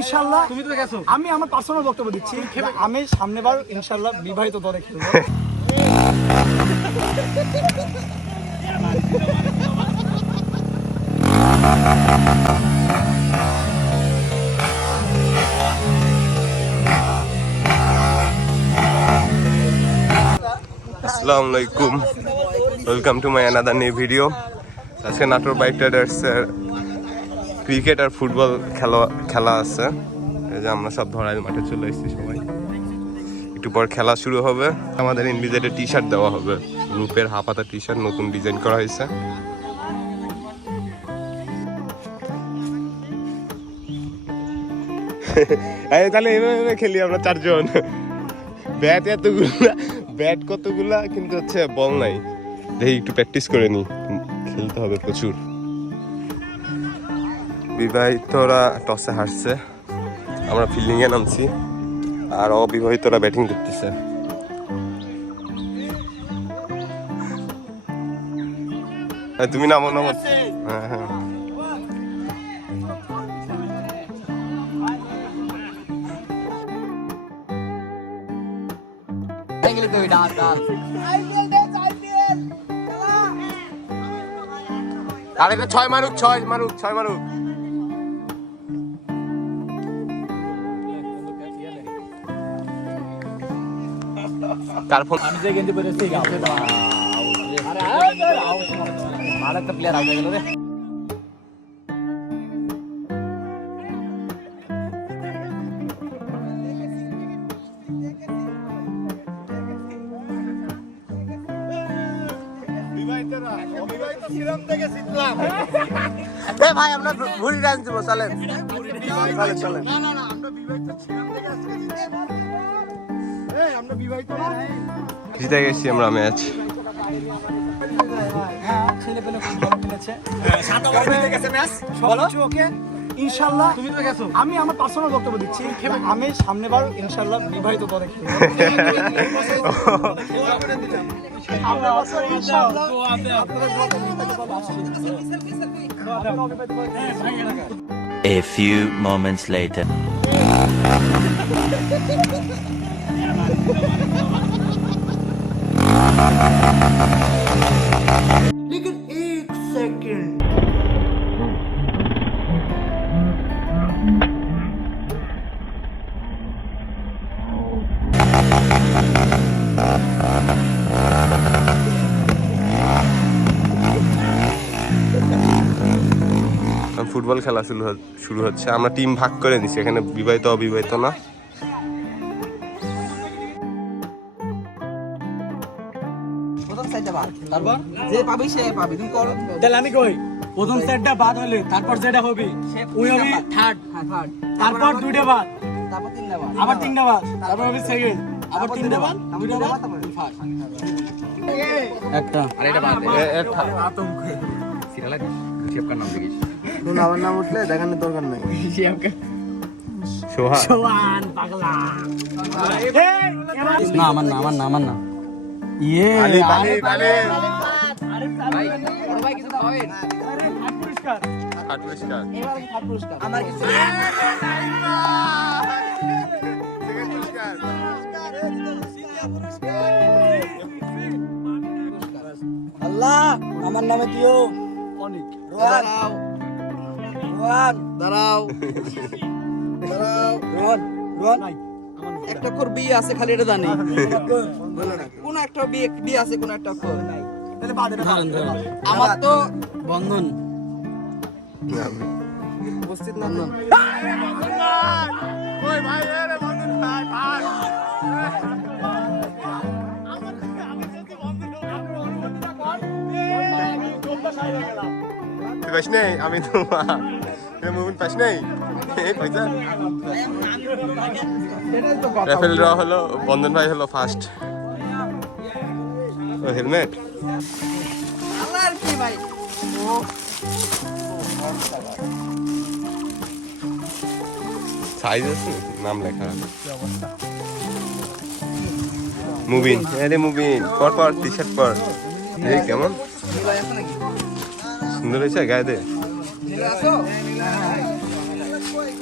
ইনশাআল্লাহ তুমি তো গেছো, আমি আমার পার্সোনাল বক্তব্য দিচ্ছি, আমি সামনেবার ইনশাআল্লাহ বিবাহিত দলে খেলবো। আসসালামু আলাইকুম, welcome to my another new video. আজকে নাটোর বাইক রাইডার্সের ক্রিকেট আর ফুটবল খেলা আছে। এই যে আমরা সব ধরাইল মাঠে চলে এসেছি, সবাই একটু পর খেলা শুরু হবে। আমাদের ইনভিটেড টি শার্ট দেওয়া হবে, গ্রুপের হাফাতা টি শার্ট নতুন ডিজাইন করা হয়েছে। তাহলে এভাবে খেলি আমরা চারজন। ব্যাট এতগুলা, ব্যাট কতগুলা, কিন্তু হচ্ছে বল নাই। দেখি একটু প্র্যাকটিস করে নি, খেলতে হবে প্রচুর। বিবাহিতরা টসে হারছে, আমরা ফিল্ডিং এ নামছি, আর অবিবাহিতরা ব্যাটিং করতেছে। তুমি নামো নামো। হ্যাঁ হ্যাঁ, আরেকটা 6 মারুক, 6 মারুক, 6 মারুক। তার ফোন আমি যে গেন্দি পরেছি গাবে বা আরে আরেকটা প্লেয়ার আউট হয়ে গেল রে। ভাই আমরা ভুড়ি ডান্স দিব, চলেন চলেন। না না না, আমরা বিবাহিত ছিলাম দেখে আজকে আমরা বিবাহিত না, জিতে গেছি আমরা ম্যাচ। ছেলে পেলে খুব ভালো খেলেছে, 7 ওভারে জিতে গেছে ম্যাচ। সবকিছু ওকে ইনশাআল্লাহ, তুমি তো গেছো, আমি আমার পার্সোনাল বক্তব্য দিচ্ছি, আমি সামনেবার ইনশাআল্লাহ বিবাহিত দলে খেলবো। A few moments later. लेकिन एक सेकंड, ফুটবল খেলা শুরু হচ্ছে। আমরা টিম ভাগ করে নিচ্ছি, এখানে বিবাহিত অবিবাহিত না। প্রথম সাইডটা বাদ, তারপর যে পাবি সে পাবি। তুমি করো তাহলে আমি কই প্রথম সেটটা বাদ হলে তারপর যেটা হবে ওই হবে থার্ড, হ্যাঁ থার্ড, তারপর দুইটা বাদ, তারপর তিনটা বাদ, আবার তিনটা বাদ, তারপর হবে সেকেন্ড, আবার তিনটা বাদ, দুইটা বাদ, তারপর ফার্স্ট। একটা আর এটা বাদ দে, আতঙ্ক সিরিয়াল আছে শিবকার নাম দেখিস, কোন আমার নাম উঠলে দেখানোর দরকার নাই। সোহা সোহান পাগলা। না আমার না, আমার না, আমার না। ইয়ে বালি বালি বালি ভাই বড় ভাই কিছু খাওয়াবেন? পুরস্কার হাট পুরস্কার, এবার থার্ড পুরস্কার আমার কিছু সেকেন্ড পুরস্কার। আল্লাহ আমার নামে দিও অনেক রোহান। রোহান দাঁড়াও, দাঁড়াও রোহান, রোহান একটা অক্ষর বি আছে, খালি এটা জানি। কোন একটা বি আছে, কোন একটা অক্ষর নাই। তাহলে বাদ এটা বাদ। আমার তো বন্ধন উপস্থিত না। ওই ভাই রে বন্ধন ভাই ভাই, তুই পাস নাই, আমি তো মুভিন পাস নাই। রাফেল র হলো, বন্ধন ভাই হলো ফার্স্ট। হেলমেট আল্লাহ আর কি ভাই, সাইজ আছে, নাম লেখা। মুবিন, আরে মুবিন পর পর টি শার্ট পর। এই কেমন সুন্দর হয়েছে, গায়ে দে।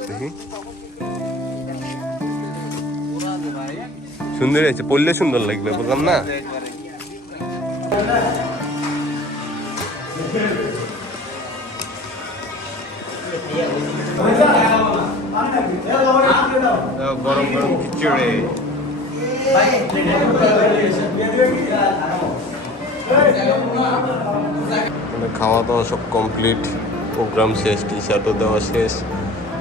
দেখি সুন্দর হয়েছে, পড়লে সুন্দর লাগবে, বললাম না। গরম গরম খিচুড়ি। খাওয়া দাওয়া সব কমপ্লিট, প্রোগ্রাম শেষ, টি শার্টও দেওয়া শেষ,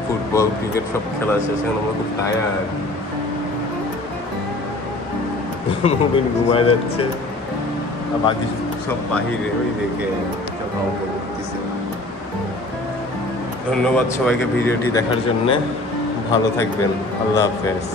ফুটবল ক্রিকেট সব খেলা শেষ। এখন আমরা খুব টায়ার্ড, ঘুমায় যাচ্ছে, আর বাকি সব বাহিরে ওই দেখে করতেছে। ধন্যবাদ সবাইকে ভিডিওটি দেখার জন্যে, ভালো থাকবেন, আল্লাহ হাফেজ।